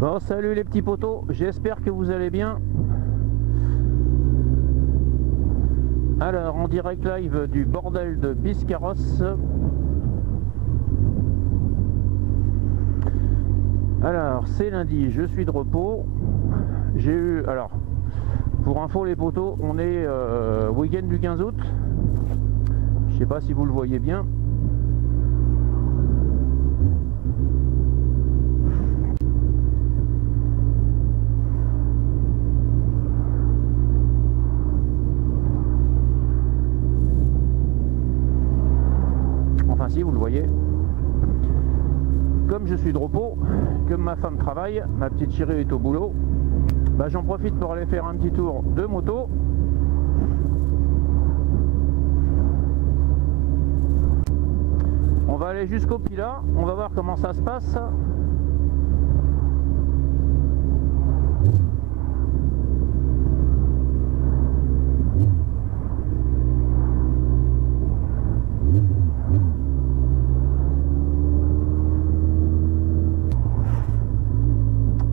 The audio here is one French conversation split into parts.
Bon, salut les petits potos, j'espère que vous allez bien. Alors, en direct live du bordel de Biscarrosse. Alors, c'est lundi, je suis de repos. J'ai eu, alors, pour info les potos, on est week-end du 15 août. Je sais pas si vous le voyez bien. Enfin si, vous le voyez. Comme je suis de repos, comme ma femme travaille, ma petite chérie est au boulot, bah, j'en profite pour aller faire un petit tour de moto. On va aller jusqu'au Pilat, on va voir comment ça se passe.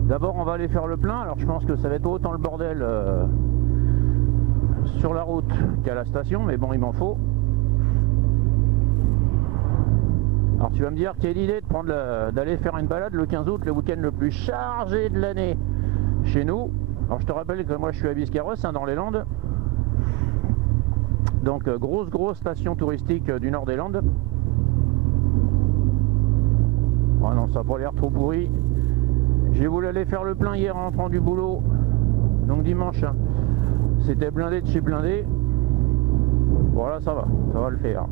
D'abord on va aller faire le plein, alors je pense que ça va être autant le bordel sur la route qu'à la station, mais bon il m'en faut. Alors tu vas me dire quelle idée de prendre d'aller faire une balade le 15 août, le week-end le plus chargé de l'année chez nous. Alors je te rappelle que moi je suis à Biscarrosse, dans les Landes. Donc grosse station touristique du nord des Landes. Oh non, ça n'a pas l'air trop pourri. J'ai voulu aller faire le plein hier en rentrant du boulot, donc dimanche, c'était blindé de chez blindé. Voilà, ça va le faire.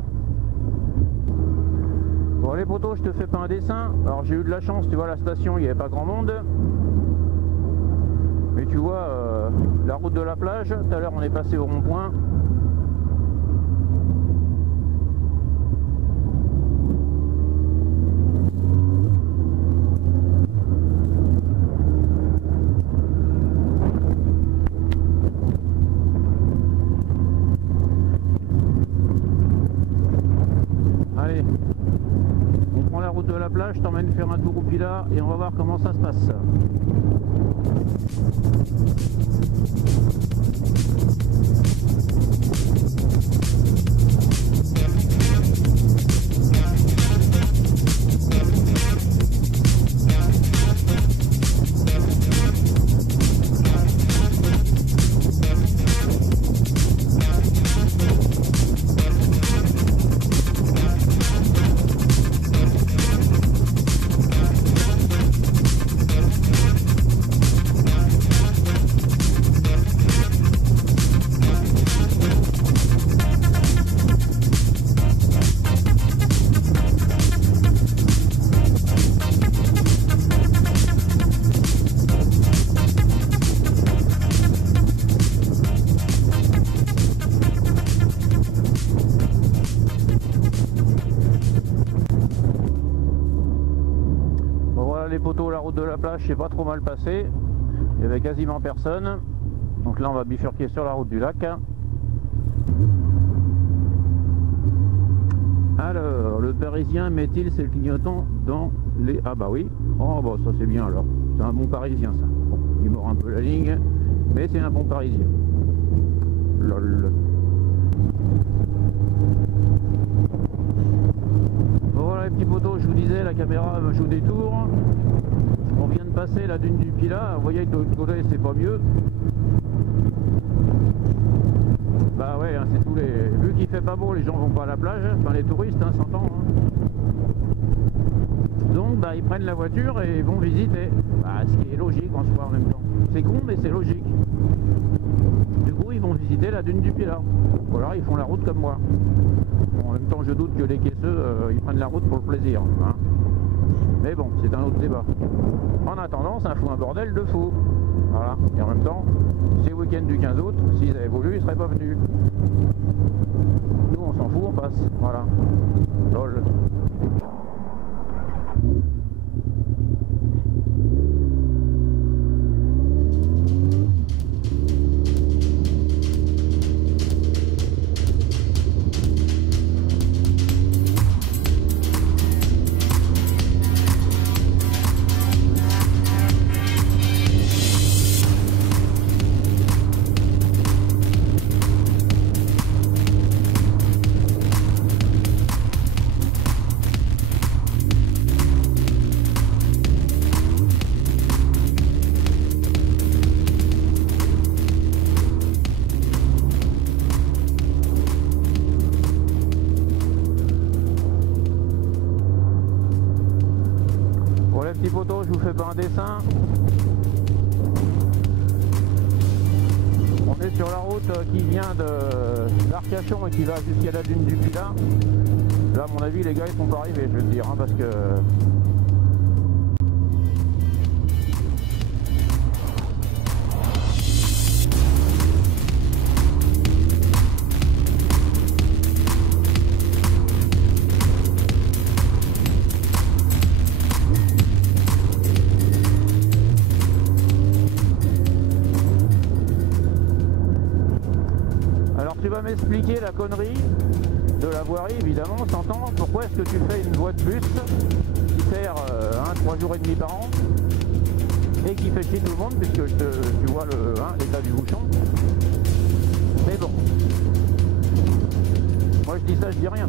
Bon les potos, je te fais pas un dessin. Alors j'ai eu de la chance, tu vois, la station il n'y avait pas grand monde. Mais tu vois, la route de la plage, tout à l'heure on est passé au rond-point. Allez, on prend la route de la plage, je t'emmène faire un tour au Pilat et on va voir comment ça se passe. Les poteaux, la route de la plage c'est pas trop mal passé, il y avait quasiment personne, donc là on va bifurquer sur la route du lac. Alors le Parisien met-il ses clignotants dans les... Ah bah oui, oh bah ça c'est bien alors, c'est un bon Parisien ça. Bon, il mord un peu la ligne, mais c'est un bon Parisien. Lol. Voilà les petits poteaux, je vous disais, la caméra me joue des tours. On vient de passer la dune du Pilat, vous voyez que de l'autre côté c'est pas mieux. Bah ouais, hein, c'est tous les... Vu qu'il fait pas beau, les gens vont pas à la plage, enfin les touristes, hein, s'entend. Hein. Donc bah ils prennent la voiture et ils vont visiter. Bah, ce qui est logique en soi en même temps. C'est con mais c'est logique. Du coup ils vont visiter la dune du Pilat. Ou alors ils font la route comme moi. Bon, en même temps je doute que les caisseux ils prennent la route pour le plaisir. Hein. Mais bon, c'est un autre débat. En attendant, ça fout un bordel de fou. Voilà. Et en même temps, c'est le week-end du 15 août. S'ils avaient voulu, ils seraient pas venus. Nous, on s'en fout, on passe. Voilà. Lol. les petits poteaux, je vous fais pas un dessin. On est sur la route qui vient d'Arcachon et qui va jusqu'à la dune du Pilat. Là, à mon avis, les gars, ils sont pas arrivés, je vais te dire, hein, parce que... Tu vas m'expliquer la connerie de la voirie, évidemment, on s'entend. Pourquoi est-ce que tu fais une voie de bus qui sert 3 jours et demi par an et qui fait chier tout le monde, puisque tu vois l'état du bouchon. Mais bon, moi je dis ça, je dis rien.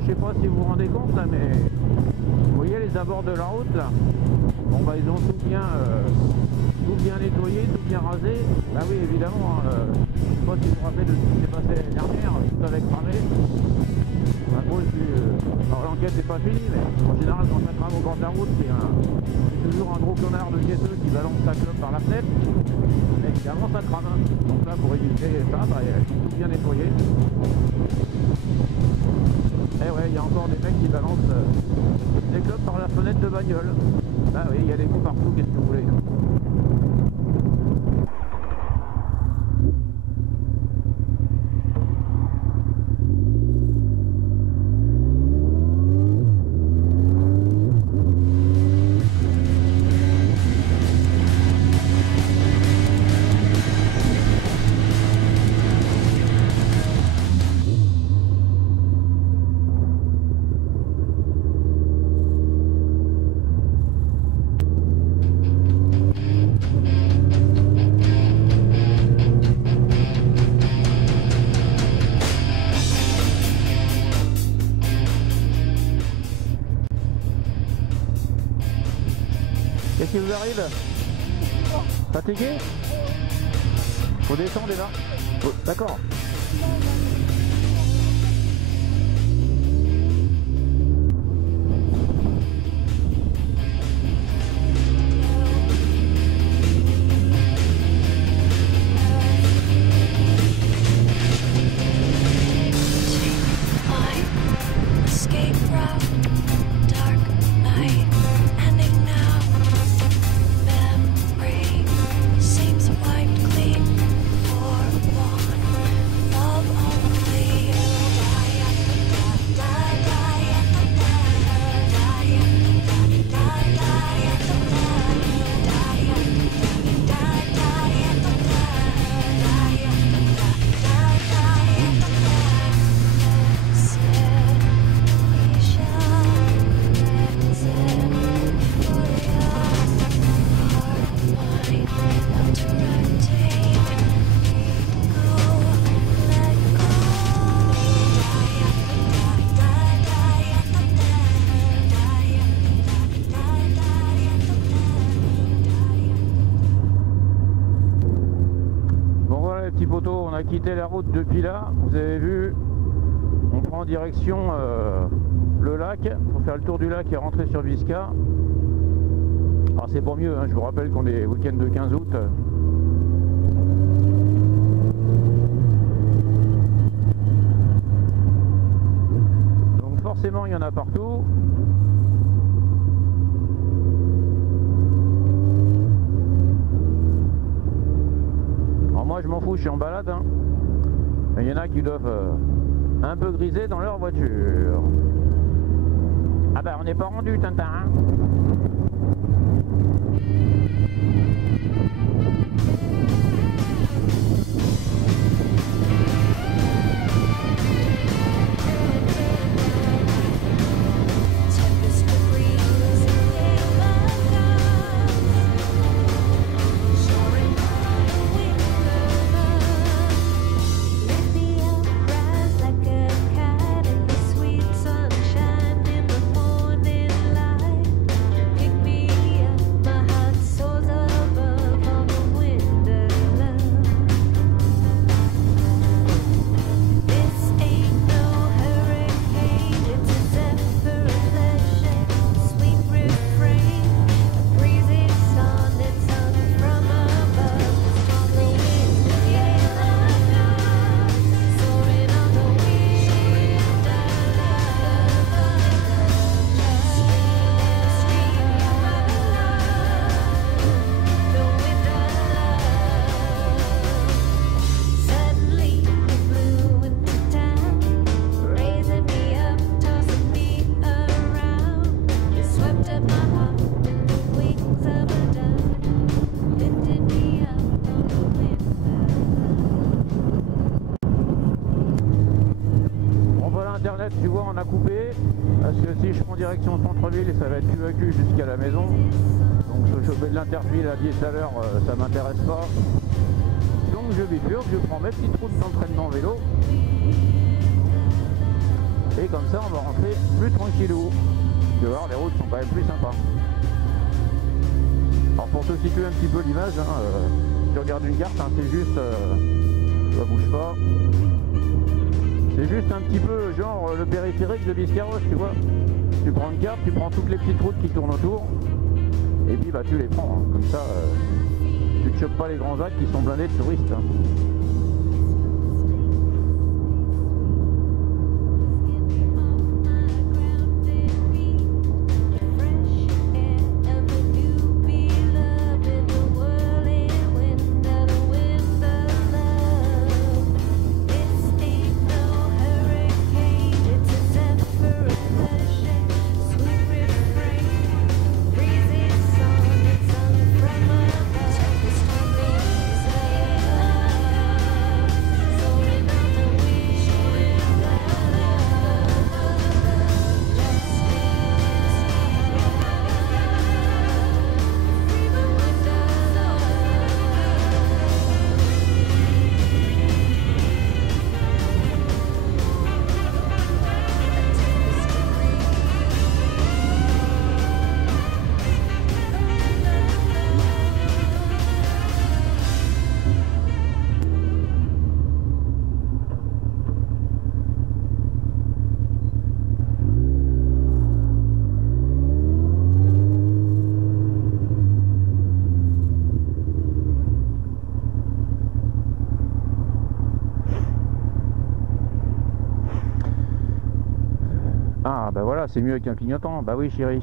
Je sais pas si vous vous rendez compte là, mais vous voyez les abords de la route là. Bon bah ils ont tout bien nettoyé, tout bien rasé. Bah oui évidemment, je sais pas si vous vous rappelez de ce qui s'est passé l'année dernière, tout avait cramé. À cause alors l'enquête n'est pas finie, mais en général quand ça crame au bord de la route, c'est toujours un gros connard de caisseux qui balance sa clope par la fenêtre. Mais évidemment ça crame. Donc là pour éviter ça, bah, elles sont tout bien nettoyées. Eh ouais, il y a encore des mecs qui balancent des clopes par la fenêtre de bagnole. Ah oui, il y a des coups partout, qu'est-ce que vous voulez. Qu'est-ce qui vous arrive? Fatigué? Faut descendre déjà. Oh, d'accord. poteaux, on a quitté la route depuis là, vous avez vu, on prend en direction le lac, pour faire le tour du lac et rentrer sur Visca. Alors c'est pour mieux, hein, je vous rappelle qu'on est week-end de 15 août. Donc forcément il y en a partout. Alors moi je m'en fous, je suis en balade, hein. Il y en a qui doivent un peu griser dans leur voiture. Ah bah on n'est pas rendu, Tintin, hein. Tu vois, on a coupé parce que si je prends direction centre-ville, ça va être cul à cul jusqu'à la maison. Donc se choper de l'interfile à 10 à l'heure, ça m'intéresse pas. Donc je bifurque, je prends mes petites routes d'entraînement vélo. Et comme ça, on va rentrer plus tranquillou. Tu vas voir, les routes sont quand même plus sympas. Alors pour te situer un petit peu l'image, hein, tu regardes une carte, hein, c'est juste... ça bouge pas. C'est juste un petit peu genre le périphérique de Biscarrosse, tu vois. Tu prends une carte, tu prends toutes les petites routes qui tournent autour, et puis bah tu les prends, hein. Comme ça tu te chopes pas les grands axes qui sont blindés de touristes, hein. Ah bah voilà, c'est mieux qu'un clignotant. Bah oui chérie.